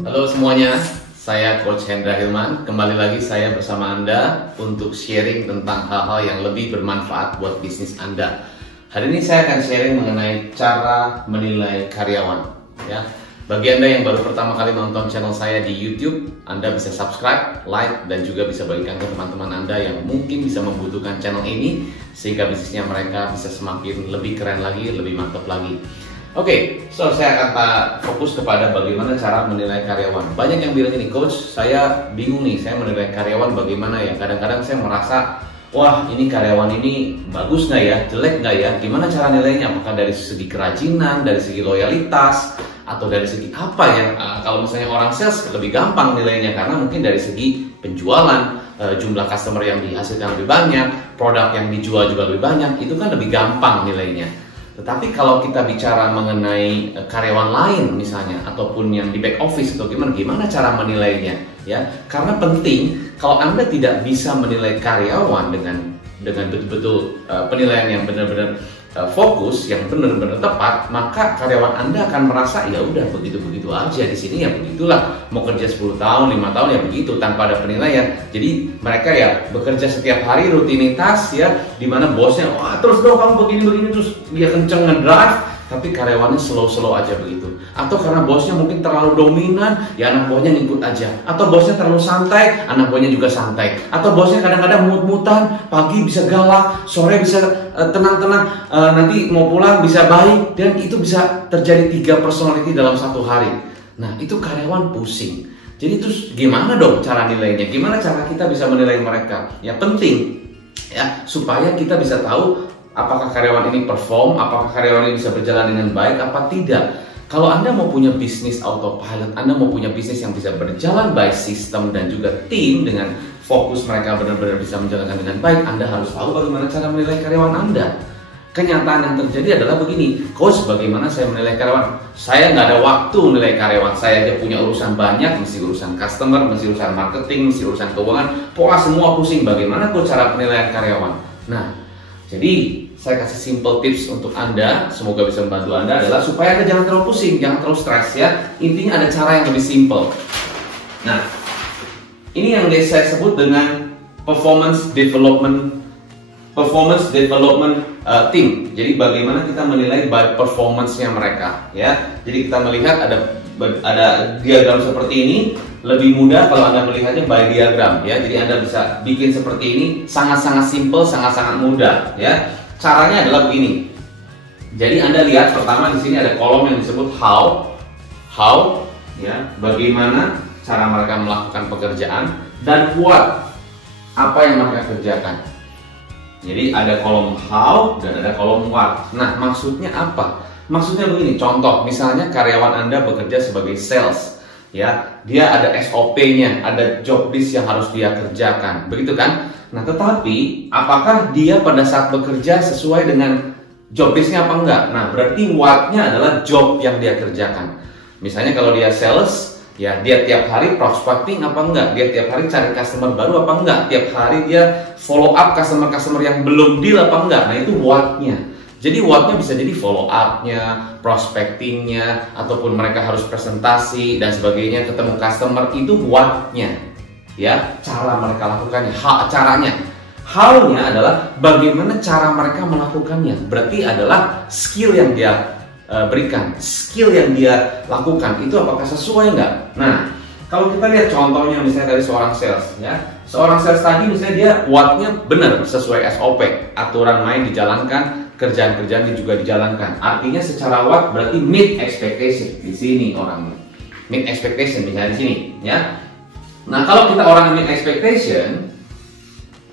Halo semuanya, saya Coach Hendra Hilman. Kembali lagi saya bersama Anda untuk sharing tentang hal-hal yang lebih bermanfaat buat bisnis Anda. Hari ini saya akan sharing mengenai cara menilai karyawan. Ya, bagi Anda yang baru pertama kali nonton channel saya di YouTube, Anda bisa subscribe, like, dan juga bisa bagikan ke teman-teman Anda yang mungkin bisa membutuhkan channel ini sehingga bisnisnya mereka bisa semakin lebih keren lagi, lebih mantap lagi. Oke, saya akan fokus kepada bagaimana cara menilai karyawan. Banyak yang bilang ini, Coach, saya bingung nih, saya menilai karyawan bagaimana ya? Kadang-kadang saya merasa, wah ini karyawan ini bagus nggak ya, jelek nggak ya? Gimana cara nilainya? Apakah dari segi kerajinan, dari segi loyalitas, atau dari segi apa ya? Kalau misalnya orang sales lebih gampang nilainya karena mungkin dari segi penjualan, jumlah customer yang dihasilkan lebih banyak, produk yang dijual juga lebih banyak, itu kan lebih gampang nilainya. Tetapi kalau kita bicara mengenai karyawan lain misalnya, ataupun yang di back office atau gimana cara menilainya, ya? Karena penting kalau Anda tidak bisa menilai karyawan dengan betul-betul penilaian yang benar-benar fokus, yang benar-benar tepat, maka karyawan Anda akan merasa ya udah begitu-begitu aja di sini ya begitulah, mau kerja 10 tahun, 5 tahun ya begitu tanpa ada penilaian. Jadi mereka ya bekerja setiap hari rutinitas ya, dimana bosnya wah terus dong kamu begini-begini, terus dia kenceng ngedrive, tapi karyawannya slow-slow aja begitu. Atau karena bosnya mungkin terlalu dominan, ya anak buahnya ngikut aja. Atau bosnya terlalu santai, anak buahnya juga santai. Atau bosnya kadang-kadang mut-mutan, pagi bisa galak, sore bisa tenang-tenang, nanti mau pulang bisa baik, dan itu bisa terjadi 3 personality dalam satu hari. Nah, itu karyawan pusing. Jadi terus gimana dong cara nilainya? Gimana cara kita bisa menilai mereka? Ya penting ya supaya kita bisa tahu apakah karyawan ini perform, apakah karyawan ini bisa berjalan dengan baik, apa tidak. Kalau Anda mau punya bisnis autopilot, Anda mau punya bisnis yang bisa berjalan by sistem dan juga tim dengan fokus mereka benar-benar bisa menjalankan dengan baik, Anda harus tahu bagaimana cara menilai karyawan Anda. Kenyataan yang terjadi adalah begini, Coach, bagaimana saya menilai karyawan? Saya nggak ada waktu menilai karyawan, saya aja punya urusan banyak, mesti urusan customer, mesti urusan marketing, mesti urusan keuangan, pola semua pusing, bagaimana tuh cara penilaian karyawan? Nah, jadi saya kasih simple tips untuk Anda, semoga bisa membantu Anda, adalah supaya Anda jangan terlalu pusing, jangan terlalu stres ya. Intinya ada cara yang lebih simple. Nah, ini yang saya sebut dengan performance development team. Jadi bagaimana kita menilai by performance-nya mereka ya. Jadi kita melihat ada diagram seperti ini, lebih mudah kalau Anda melihatnya by diagram ya. Jadi Anda bisa bikin seperti ini, sangat-sangat simple, sangat-sangat mudah ya. Caranya adalah begini. Jadi Anda lihat pertama di sini ada kolom yang disebut how ya, bagaimana cara mereka melakukan pekerjaan, dan what, apa yang mereka kerjakan. Jadi ada kolom how dan ada kolom what. Nah, maksudnya apa? Maksudnya begini, contoh misalnya karyawan Anda bekerja sebagai sales ya, dia ada SOP-nya, ada job list yang harus dia kerjakan, begitu kan? Nah, tetapi apakah dia pada saat bekerja sesuai dengan job list-nya apa enggak? Nah, berarti what-nya adalah job yang dia kerjakan. Misalnya kalau dia sales, ya dia tiap hari prospecting apa enggak? Dia tiap hari cari customer baru apa enggak? Tiap hari dia follow up customer-customer yang belum deal apa enggak? Nah, itu what-nya. Jadi what-nya bisa jadi follow up-nya, prospecting-nya, ataupun mereka harus presentasi dan sebagainya, ketemu customer, itu what-nya. Ya, cara mereka lakukannya, caranya. How-nya adalah bagaimana cara mereka melakukannya. Berarti adalah skill yang dia berikan, skill yang dia lakukan, itu apakah sesuai nggak? Nah, kalau kita lihat contohnya misalnya dari seorang sales ya. Seorang sales tadi misalnya dia what-nya benar sesuai SOP, aturan main dijalankan, kerjaan-kerjaan juga dijalankan. Artinya secara what berarti meet expectation. Di sini orangnya. Meet expectation misalnya di sini ya. Nah, kalau kita orang meet expectation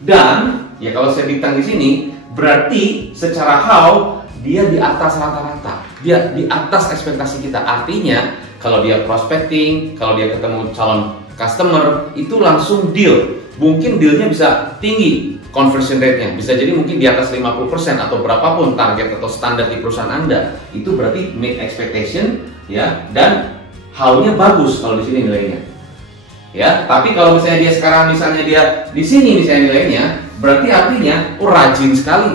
dan ya kalau saya bintang di sini, berarti secara how dia di atas rata-rata. Dia di atas ekspektasi kita. Artinya kalau dia prospecting, kalau dia ketemu calon customer, itu langsung deal. Mungkin dealnya bisa tinggi conversion rate-nya. Bisa jadi mungkin di atas 50% atau berapapun target atau standar di perusahaan Anda. Itu berarti meet expectation ya, dan how-nya bagus kalau di sini nilainya. Ya, tapi kalau misalnya dia sekarang misalnya dia di sini misalnya nilainya, berarti artinya rajin sekali.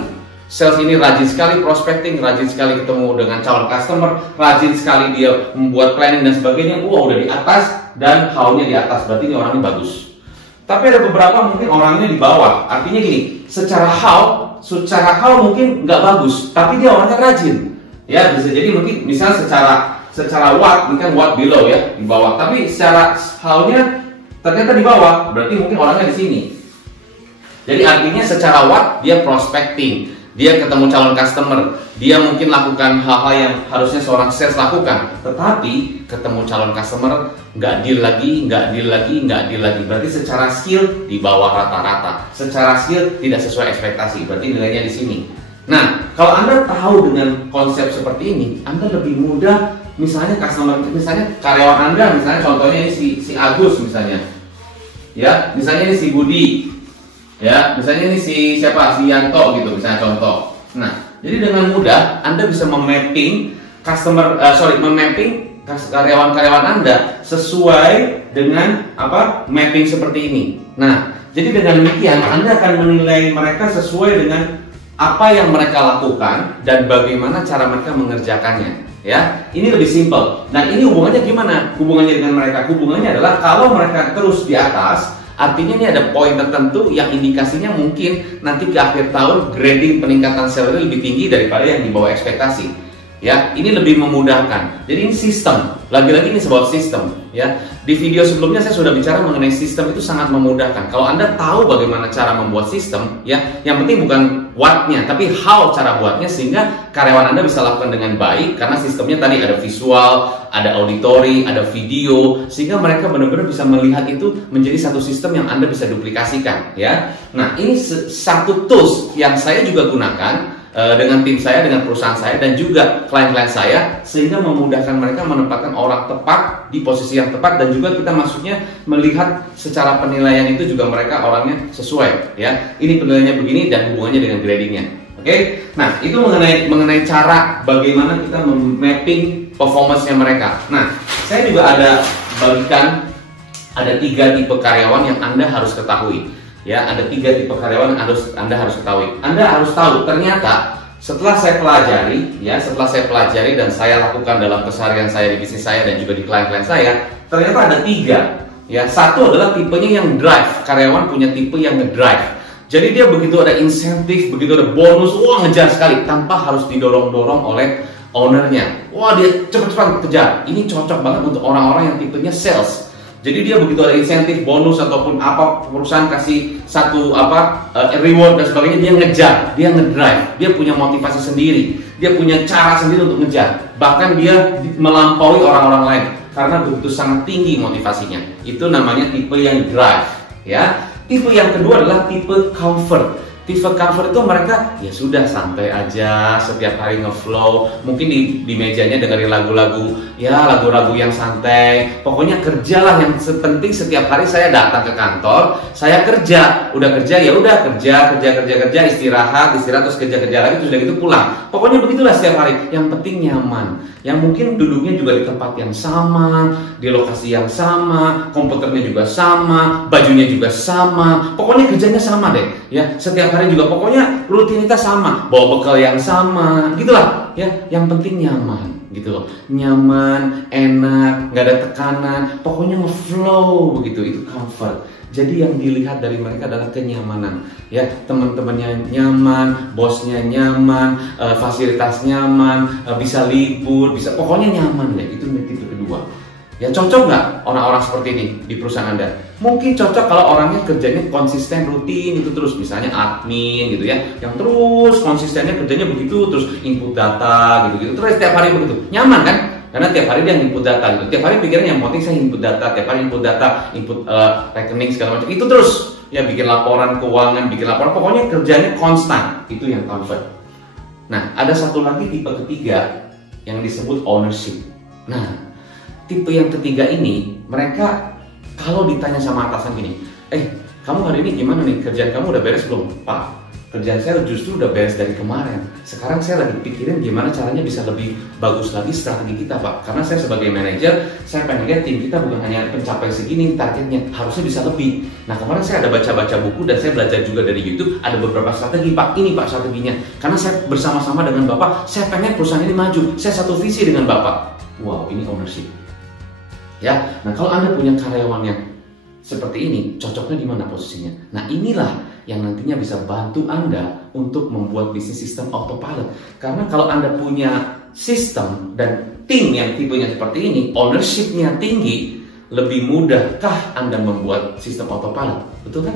Sales ini rajin sekali prospecting, rajin sekali ketemu dengan calon customer, rajin sekali dia membuat planning dan sebagainya. Udah di atas dan how-nya di atas, berarti ini orangnya bagus. Tapi ada beberapa mungkin orangnya di bawah. Artinya gini, secara how mungkin nggak bagus, tapi dia orangnya rajin. Ya, bisa jadi mungkin misalnya secara what, mungkin what below ya, di bawah. Tapi secara how-nya ternyata di bawah, berarti mungkin orangnya di sini. Jadi artinya secara what dia prospecting, dia ketemu calon customer, dia mungkin lakukan hal-hal yang harusnya seorang sales lakukan, tetapi ketemu calon customer nggak deal lagi. Berarti secara skill di bawah rata-rata, secara skill tidak sesuai ekspektasi, berarti nilainya di sini. Nah, kalau Anda tahu dengan konsep seperti ini, Anda lebih mudah, misalnya karyawan Anda, misalnya contohnya ini si Agus misalnya, ya, misalnya ini si Budi. Ya, misalnya ini si Yanto gitu, misalnya contoh. Nah, jadi dengan mudah Anda bisa memapping karyawan-karyawan Anda sesuai dengan mapping seperti ini. Nah, jadi dengan demikian Anda akan menilai mereka sesuai dengan apa yang mereka lakukan dan bagaimana cara mereka mengerjakannya. Ya, ini lebih simpel. Nah, ini hubungannya gimana? Hubungannya dengan mereka, hubungannya adalah kalau mereka terus di atas, artinya ini ada poin tertentu yang indikasinya mungkin nanti ke akhir tahun grading peningkatan salary lebih tinggi daripada yang di bawah ekspektasi. Ya, ini lebih memudahkan. Jadi ini sistem. Lagi-lagi ini sebuah sistem. Ya, di video sebelumnya saya sudah bicara mengenai sistem itu sangat memudahkan. Kalau Anda tahu bagaimana cara membuat sistem, ya, yang penting bukan what-nya, tapi how cara buatnya sehingga karyawan Anda bisa lakukan dengan baik karena sistemnya tadi ada visual, ada auditory, ada video, sehingga mereka benar-benar bisa melihat itu menjadi satu sistem yang Anda bisa duplikasikan. Ya, nah ini satu tools yang saya juga gunakan dengan tim saya, dengan perusahaan saya, dan juga klien-klien saya, sehingga memudahkan mereka menempatkan orang tepat di posisi yang tepat, dan juga kita maksudnya melihat secara penilaian itu juga mereka orangnya sesuai. Ya, ini penilaiannya begini dan hubungannya dengan gradingnya. Oke, nah itu mengenai cara bagaimana kita memapping performance-nya mereka. Nah, saya juga ada bagikan ada 3 tipe karyawan yang Anda harus ketahui. Ya, ada 3 tipe karyawan yang Anda harus ketahui. Anda harus tahu, ternyata setelah saya pelajari dan saya lakukan dalam keseharian saya di bisnis saya dan juga di klien-klien saya, ternyata ada 3. Ya, satu adalah tipenya yang drive. Karyawan punya tipe yang ngedrive. Jadi dia begitu ada insentif, begitu ada bonus, wah ngejar sekali tanpa harus didorong-dorong oleh ownernya. Wah, dia cepat-cepat kejar. Ini cocok banget untuk orang-orang yang tipenya sales. Jadi dia begitu ada insentif, bonus ataupun apa perusahaan kasih satu reward dan sebagainya, dia ngejar, dia ngedrive, dia punya motivasi sendiri, dia punya cara sendiri untuk ngejar. Bahkan dia melampaui orang-orang lain karena begitu sangat tinggi motivasinya. Itu namanya tipe yang drive. Ya, tipe yang kedua adalah tipe comfort. Tipe comfort itu mereka ya sudah santai aja, setiap hari ngeflow, mungkin di mejanya dengerin lagu-lagu, ya lagu-lagu yang santai. Pokoknya kerjalah, yang penting setiap hari saya datang ke kantor, saya kerja, udah kerja ya udah kerja, istirahat terus kerja lagi, terus udah gitu pulang. Pokoknya begitulah setiap hari. Yang penting nyaman. Yang mungkin duduknya juga di tempat yang sama, di lokasi yang sama, komputernya juga sama, bajunya juga sama, pokoknya kerjanya sama deh. Ya, setiap hari juga pokoknya rutinitas sama, bawa bekal yang sama, gitulah. Ya, yang penting nyaman, gitu loh. Nyaman, enak, nggak ada tekanan, pokoknya ngeflow begitu. Itu comfort. Jadi yang dilihat dari mereka adalah kenyamanan. Ya, teman-temannya nyaman, bosnya nyaman, fasilitas nyaman, bisa libur, bisa pokoknya nyaman deh. Itu tipe kedua. Ya, cocok nggak orang-orang seperti ini di perusahaan Anda? Mungkin cocok kalau orangnya kerjanya konsisten, rutin itu terus, misalnya admin gitu ya, yang terus konsistennya kerjanya begitu, terus input data gitu, terus tiap hari begitu, nyaman kan? Karena tiap hari dia input data gitu, tiap hari pikirnya yang penting saya input data, tiap hari input data, input rekening segala macam, itu terus ya, bikin laporan keuangan, pokoknya kerjanya konstan, itu yang comfort. Nah, ada satu lagi tipe ketiga yang disebut ownership. Nah, tipe yang ketiga ini, mereka kalau ditanya sama atasan gini, kamu hari ini gimana nih, kerjaan kamu udah beres belum? Pak, kerjaan saya justru udah beres dari kemarin. Sekarang saya lagi pikirin gimana caranya bisa lebih bagus lagi strategi kita, Pak. Karena saya sebagai manajer, saya pengen lihat tim kita bukan hanya mencapai segini targetnya, harusnya bisa lebih. Nah, kemarin saya ada baca-baca buku dan saya belajar juga dari YouTube, ada beberapa strategi, Pak. Ini Pak strateginya. Karena saya bersama-sama dengan Bapak, saya pengen perusahaan ini maju. Saya satu visi dengan Bapak. Wow, ini ownership. Ya, nah kalau Anda punya karyawan yang seperti ini, cocoknya di mana posisinya? Nah, inilah yang nantinya bisa bantu Anda untuk membuat bisnis sistem autopilot. Karena kalau Anda punya sistem dan tim yang tipenya seperti ini, ownership-nya tinggi, lebih mudahkah Anda membuat sistem autopilot? Betul kan?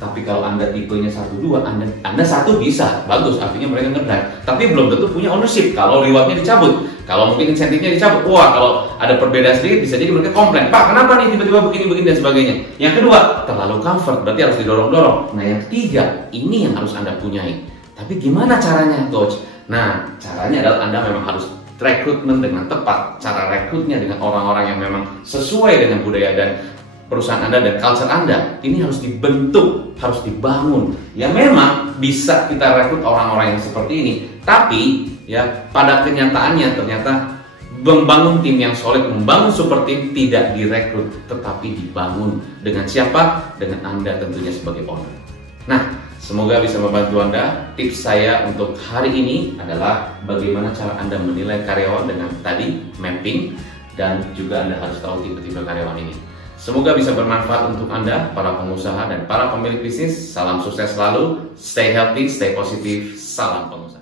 Tapi kalau Anda tipenya 1-2, Anda satu bisa, bagus, artinya mereka ngedrive. Tapi belum tentu punya ownership. Kalau rewardnya dicabut, kalau mungkin insentifnya dicabut, wah kalau ada perbedaan sedikit bisa jadi mereka komplain, Pak kenapa nih tiba-tiba begini dan sebagainya. Yang kedua, terlalu comfort, berarti harus didorong-dorong. Nah yang ketiga, ini yang harus Anda punyai. Tapi gimana caranya, Coach? Nah caranya adalah Anda memang harus rekrutmen dengan tepat. Cara rekrutnya dengan orang-orang yang memang sesuai dengan budaya dan perusahaan Anda dan culture Anda. Ini harus dibentuk, harus dibangun. Ya memang bisa kita rekrut orang-orang yang seperti ini. Tapi ya pada kenyataannya ternyata membangun tim yang solid, membangun super team tidak direkrut, tetapi dibangun. Dengan siapa? Dengan Anda tentunya sebagai owner. Nah, semoga bisa membantu Anda. Tips saya untuk hari ini adalah bagaimana cara Anda menilai karyawan dengan tadi mapping, dan juga Anda harus tahu tipe-tipe karyawan ini. Semoga bisa bermanfaat untuk Anda, para pengusaha dan para pemilik bisnis. Salam sukses selalu, stay healthy, stay positif, salam pengusaha.